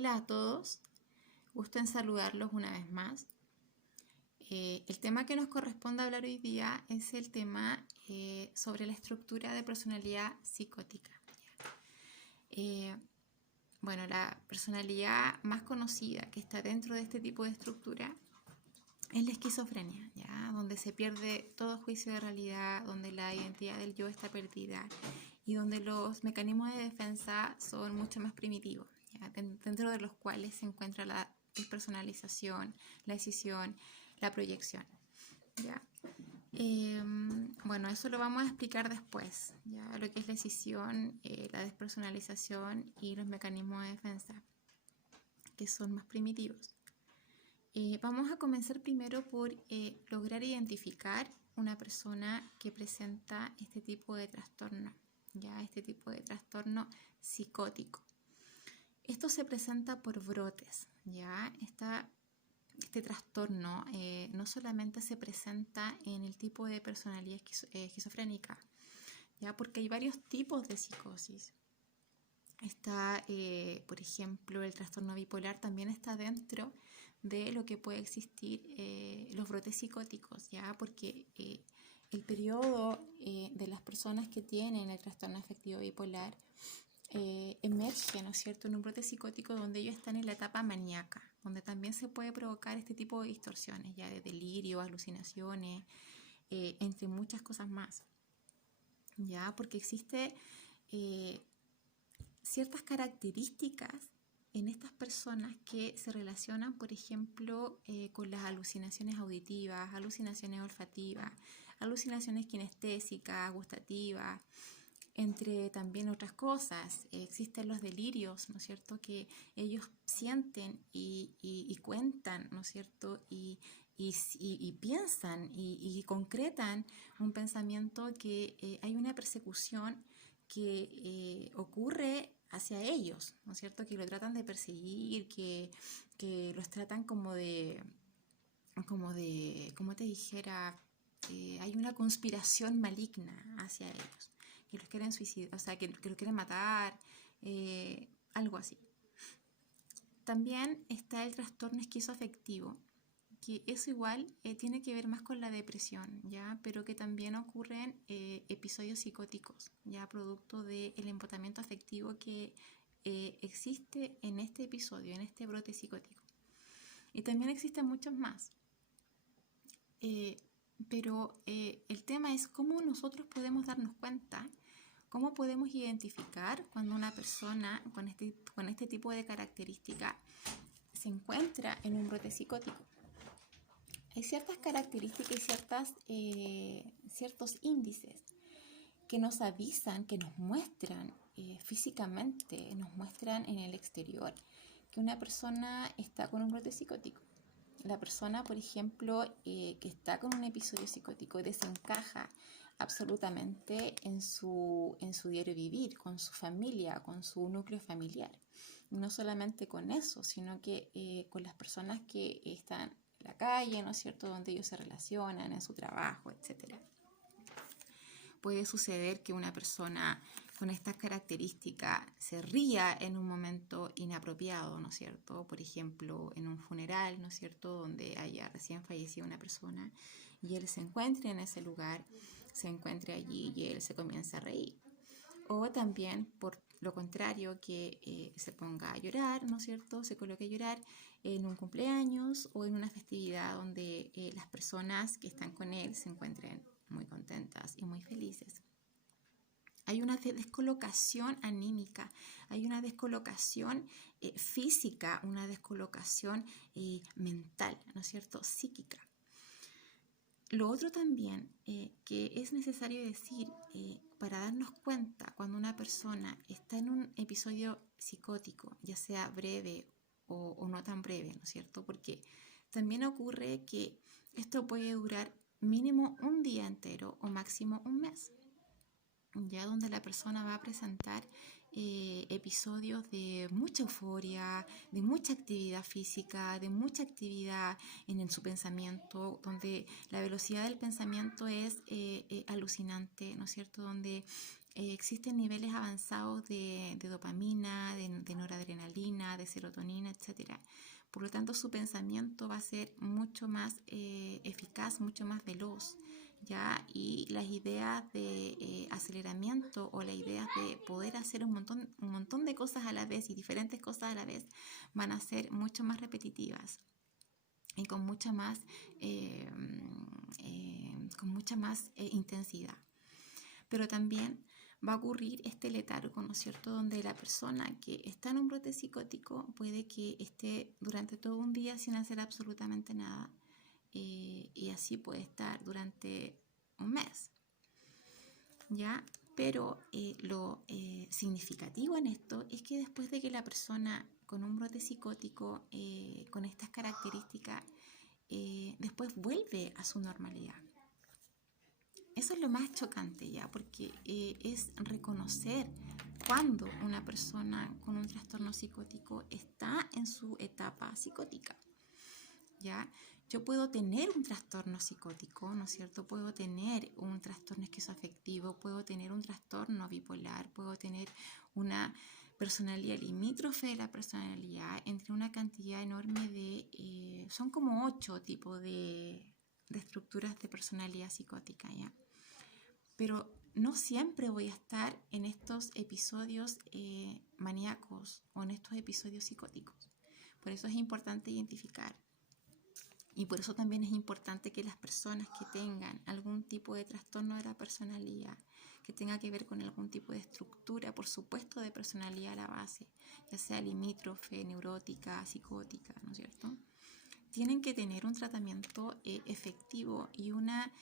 Hola a todos, gusto en saludarlos una vez más. El tema que nos corresponde hablar hoy día es el tema sobre la estructura de personalidad psicótica. Bueno, la personalidad más conocida que está dentro de este tipo de estructura es la esquizofrenia, ¿ya? Donde se pierde todo juicio de realidad, donde la identidad del yo está perdida y donde los mecanismos de defensa son mucho más primitivos, ¿ya? Dentro de los cuales se encuentra la despersonalización, la decisión, la proyección, ¿ya? Bueno, eso lo vamos a explicar después, ¿ya? Lo que es la decisión, la despersonalización y los mecanismos de defensa, que son más primitivos. Vamos a comenzar primero por lograr identificar una persona que presenta este tipo de trastorno, ya este tipo de trastorno psicótico. Esto se presenta por brotes, ya este trastorno no solamente se presenta en el tipo de personalidad esquizofrénica, ya porque hay varios tipos de psicosis. Está, por ejemplo, el trastorno bipolar también está dentro de lo que puede existir los brotes psicóticos, ¿ya? Porque el periodo de las personas que tienen el trastorno afectivo bipolar emerge, ¿no es cierto?, en un brote psicótico donde ellos están en la etapa maníaca, donde también se puede provocar este tipo de distorsiones, ya de delirio, alucinaciones, entre muchas cosas más, ¿ya? Porque existe ciertas características en estas personas que se relacionan, por ejemplo, con las alucinaciones auditivas, alucinaciones olfativas, alucinaciones kinestésicas, gustativas, entre también otras cosas. Existen los delirios, ¿no es cierto?, que ellos sienten y cuentan, ¿no es cierto?, y piensan y concretan un pensamiento que hay una persecución que ocurre hacia ellos, ¿no es cierto?, que lo tratan de perseguir, que los tratan como como te dijera, hay una conspiración maligna hacia ellos, que los quieren suicidar, o sea, que los quieren matar, algo así. También está el trastorno esquizoafectivo, que eso igual tiene que ver más con la depresión, ¿ya? Pero que también ocurren episodios psicóticos, ya producto del embotamiento afectivo que existe en este episodio, en este brote psicótico. Y también existen muchos más. Pero el tema es cómo nosotros podemos darnos cuenta, cómo podemos identificar cuando una persona con este tipo de características se encuentra en un brote psicótico. Hay ciertas características y ciertos índices que nos avisan, que nos muestran físicamente, nos muestran en el exterior que una persona está con un brote psicótico. La persona, por ejemplo, que está con un episodio psicótico desencaja absolutamente en su diario vivir, con su familia, con su núcleo familiar. Y no solamente con eso, sino que con las personas que están en la calle, ¿no es cierto?, donde ellos se relacionan, en su trabajo, etc. Puede suceder que una persona con estas características se ría en un momento inapropiado, ¿no es cierto? Por ejemplo, en un funeral, ¿no es cierto?, donde haya recién fallecido una persona y él se encuentre en ese lugar, se encuentre allí y él se comienza a reír. O también, por lo contrario, que se ponga a llorar, ¿no es cierto?, se coloque a llorar en un cumpleaños o en una festividad donde las personas que están con él se encuentren muy contentas y muy felices. Hay una descolocación anímica, hay una descolocación física, una descolocación mental, ¿no es cierto?, psíquica. Lo otro también que es necesario decir para darnos cuenta cuando una persona está en un episodio psicótico, ya sea breve o no tan breve, ¿no es cierto?, porque también ocurre que esto puede durar mínimo un día entero o máximo un mes, ya donde la persona va a presentar episodios de mucha euforia, de mucha actividad física, de mucha actividad en su pensamiento, donde la velocidad del pensamiento es alucinante, ¿no es cierto?, donde existen niveles avanzados de dopamina, de noradrenalina, dopamina, de serotonina, etc. Por lo tanto, su pensamiento va a ser mucho más eficaz, mucho más veloz, ¿ya? Y las ideas de aceleramiento o las ideas de poder hacer un montón de cosas a la vez y diferentes cosas a la vez van a ser mucho más repetitivas y con mucha más intensidad. Pero también va a ocurrir este letargo, ¿no es cierto?, donde la persona que está en un brote psicótico puede que esté durante todo un día sin hacer absolutamente nada, y así puede estar durante un mes, ¿ya? Pero lo significativo en esto es que después de que la persona con un brote psicótico con estas características después vuelve a su normalidad. Eso es lo más chocante, ya, porque es reconocer cuando una persona con un trastorno psicótico está en su etapa psicótica, ¿ya? Yo puedo tener un trastorno psicótico, ¿no es cierto? Puedo tener un trastorno esquizoafectivo, puedo tener un trastorno bipolar, puedo tener una personalidad limítrofe de la personalidad, entre una cantidad enorme de... son como 8 tipos de estructuras de personalidad psicótica, ¿ya? Pero no siempre voy a estar en estos episodios maníacos o en estos episodios psicóticos. Por eso es importante identificar. Y por eso también es importante que las personas que tengan algún tipo de trastorno de la personalidad, que tenga que ver con algún tipo de estructura, por supuesto, de personalidad a la base, ya sea limítrofe, neurótica, psicótica, ¿no es cierto?, tienen que tener un tratamiento efectivo y una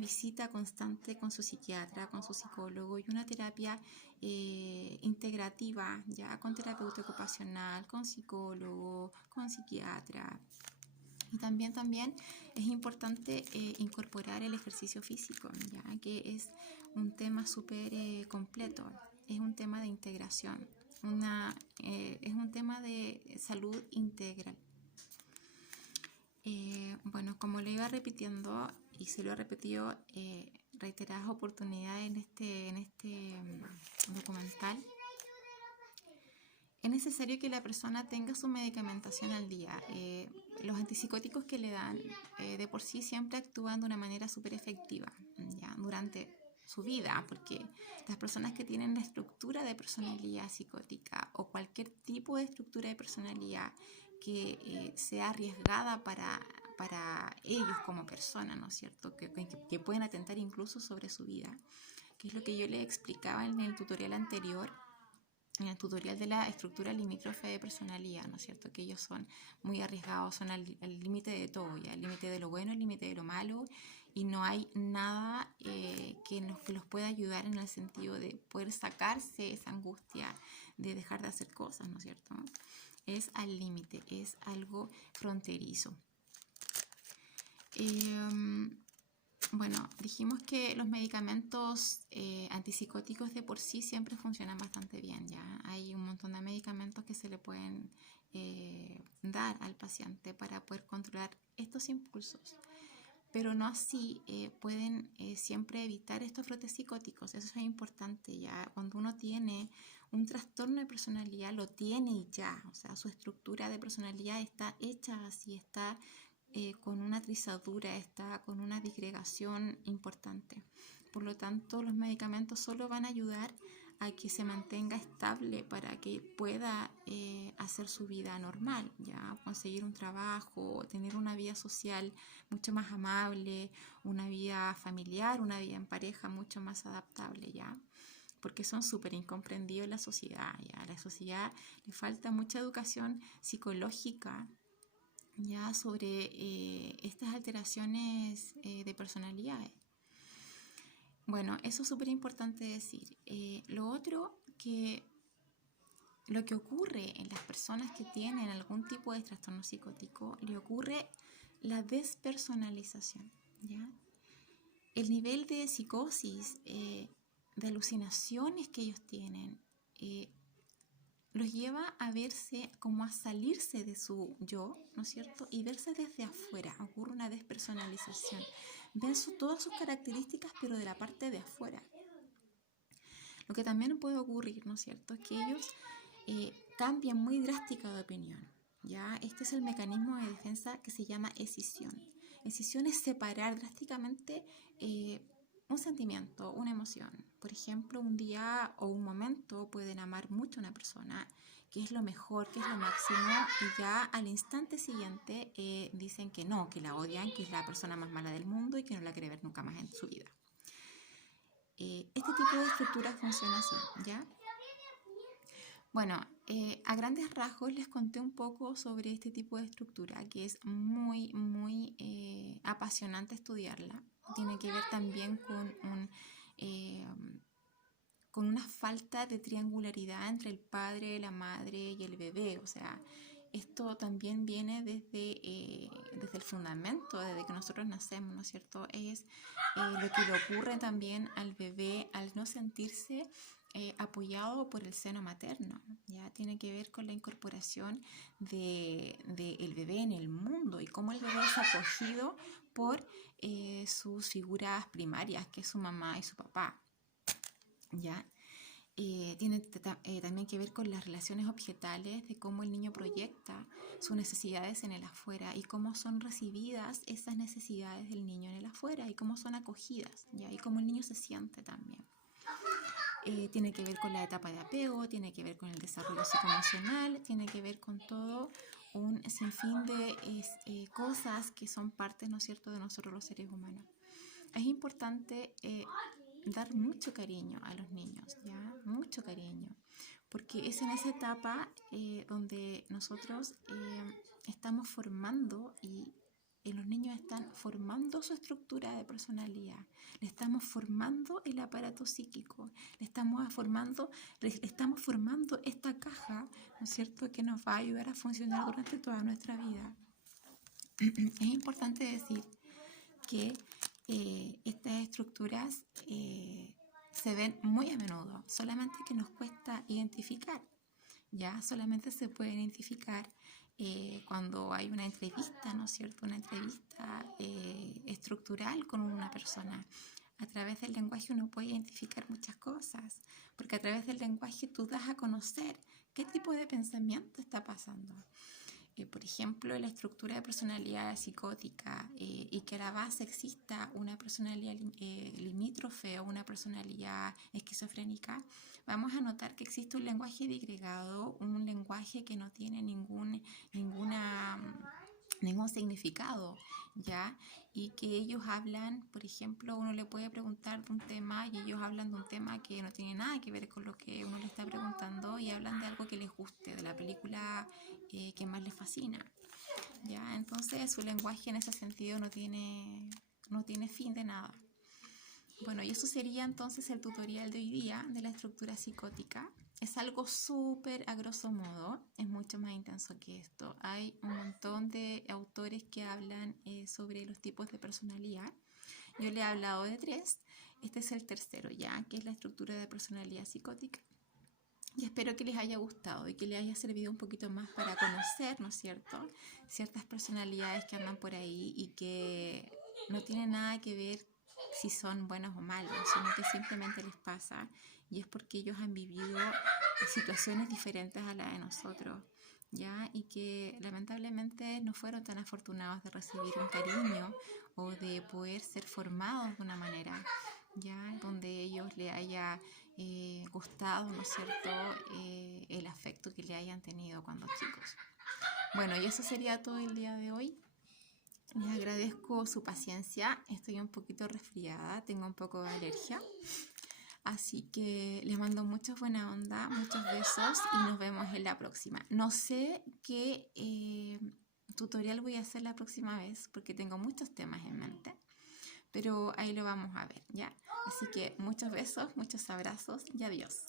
visita constante con su psiquiatra, con su psicólogo, y una terapia integrativa, ya con terapeuta ocupacional, con psicólogo, con psiquiatra. Y también es importante incorporar el ejercicio físico, ya que es un tema súper completo, es un tema de integración, es un tema de salud integral. Bueno, como le iba repitiendo y se lo he repetido reiteradas oportunidades en este documental, es necesario que la persona tenga su medicamentación al día. Los antipsicóticos que le dan de por sí siempre actúan de una manera súper efectiva, ¿ya?, durante su vida, porque las personas que tienen la estructura de personalidad psicótica o cualquier tipo de estructura de personalidad que sea arriesgada para ellos como personas, ¿no es cierto?, que pueden atentar incluso sobre su vida, que es lo que yo les explicaba en el tutorial anterior, en el tutorial de la estructura limítrofe de personalidad, ¿no es cierto?, que ellos son muy arriesgados, son al límite de todo, ya, al límite de lo bueno, al límite de lo malo, y no hay nada que los pueda ayudar en el sentido de poder sacarse esa angustia de dejar de hacer cosas, ¿no es cierto? Es al límite, es algo fronterizo. Bueno, dijimos que los medicamentos antipsicóticos de por sí siempre funcionan bastante bien, ¿ya? Hay un montón de medicamentos que se le pueden dar al paciente para poder controlar estos impulsos, pero no así pueden siempre evitar estos brotes psicóticos. Eso es importante, ¿ya? Cuando uno tiene un trastorno de personalidad, lo tiene y ya, o sea, su estructura de personalidad está hecha así, está con una trizadura, está con una disgregación importante. Por lo tanto, los medicamentos solo van a ayudar a que se mantenga estable para que pueda hacer su vida normal, ya, conseguir un trabajo, tener una vida social mucho más amable, una vida familiar, una vida en pareja mucho más adaptable, ya, porque son súper incomprendidos en la sociedad, ya. A la sociedad le falta mucha educación psicológica, ya, sobre estas alteraciones de personalidades. Bueno, eso es súper importante decir. Lo que ocurre en las personas que tienen algún tipo de trastorno psicótico, le ocurre la despersonalización, ¿ya? El nivel de psicosis, de alucinaciones que ellos tienen, los lleva a verse como a salirse de su yo, ¿no es cierto?, y verse desde afuera. Ocurre una despersonalización. Ven todas sus características, pero de la parte de afuera. Lo que también puede ocurrir, ¿no es cierto?, es que ellos cambia muy drástica de opinión. ¿Ya? Este es el mecanismo de defensa que se llama escisión. Escisión es separar drásticamente un sentimiento, una emoción. Por ejemplo, un día o un momento pueden amar mucho a una persona, que es lo mejor, que es lo máximo, y ya al instante siguiente dicen que no, que la odian, que es la persona más mala del mundo y que no la quiere ver nunca más en su vida. Este tipo de estructura funciona así, ¿ya? Bueno, a grandes rasgos les conté un poco sobre este tipo de estructura, que es muy, muy apasionante estudiarla. Tiene que ver también con una falta de triangularidad entre el padre, la madre y el bebé. O sea, esto también viene desde el fundamento, desde que nosotros nacemos, ¿no es cierto? Es lo que le ocurre también al bebé al no sentirse apoyado por el seno materno. Ya tiene que ver con la incorporación del bebé en el mundo y cómo el bebé es acogido por sus figuras primarias, que es su mamá y su papá. ¿Ya? Tiene también que ver con las relaciones objetales, de cómo el niño proyecta sus necesidades en el afuera y cómo son recibidas esas necesidades del niño en el afuera y cómo son acogidas, ¿ya? Y cómo el niño se siente también. Tiene que ver con la etapa de apego, tiene que ver con el desarrollo psicoemocional, tiene que ver con todo un sinfín de cosas que son partes, ¿no es cierto?, de nosotros los seres humanos. Es importante dar mucho cariño a los niños, ¿ya? Mucho cariño, porque es en esa etapa donde nosotros estamos formando y los niños están formando su estructura de personalidad, le estamos formando el aparato psíquico, le estamos formando esta caja, ¿no es cierto?, que nos va a ayudar a funcionar durante toda nuestra vida. Es importante decir que estas estructuras se ven muy a menudo, solamente que nos cuesta identificar. Ya solamente se puede identificar cuando hay una entrevista, ¿no es cierto? Una entrevista estructural con una persona. A través del lenguaje uno puede identificar muchas cosas, porque a través del lenguaje tú das a conocer qué tipo de pensamiento está pasando. Por ejemplo, la estructura de personalidad psicótica y que a la base exista una personalidad limítrofe o una personalidad esquizofrénica, vamos a notar que existe un lenguaje digregado, un lenguaje que no tiene ningún significado, ¿ya? Y que ellos hablan, por ejemplo, uno le puede preguntar de un tema y ellos hablan de un tema que no tiene nada que ver con lo que uno le está preguntando y hablan de algo que les guste, de la película que más les fascina, ¿ya? Entonces su lenguaje en ese sentido no tiene fin de nada. Bueno, y eso sería entonces el tutorial de hoy día de la estructura psicótica. Es algo súper a grosso modo, es mucho más intenso que esto. Hay un montón de autores que hablan sobre los tipos de personalidad. Yo le he hablado de 3, este es el tercero ya, que es la estructura de personalidad psicótica. Y espero que les haya gustado y que les haya servido un poquito más para conocer, ¿no es cierto?, ciertas personalidades que andan por ahí y que no tienen nada que ver si son buenos o malos, sino que simplemente les pasa y es porque ellos han vivido situaciones diferentes a las de nosotros, ¿ya? Y que lamentablemente no fueron tan afortunados de recibir un cariño o de poder ser formados de una manera, ¿ya?, donde ellos le haya gustado, ¿no es cierto?, el afecto que le hayan tenido cuando chicos. Bueno, y eso sería todo el día de hoy. Les agradezco su paciencia, estoy un poquito resfriada, tengo un poco de alergia, así que les mando muchas buena onda, muchos besos y nos vemos en la próxima. No sé qué tutorial voy a hacer la próxima vez porque tengo muchos temas en mente, pero ahí lo vamos a ver, ¿ya? Así que muchos besos, muchos abrazos y adiós.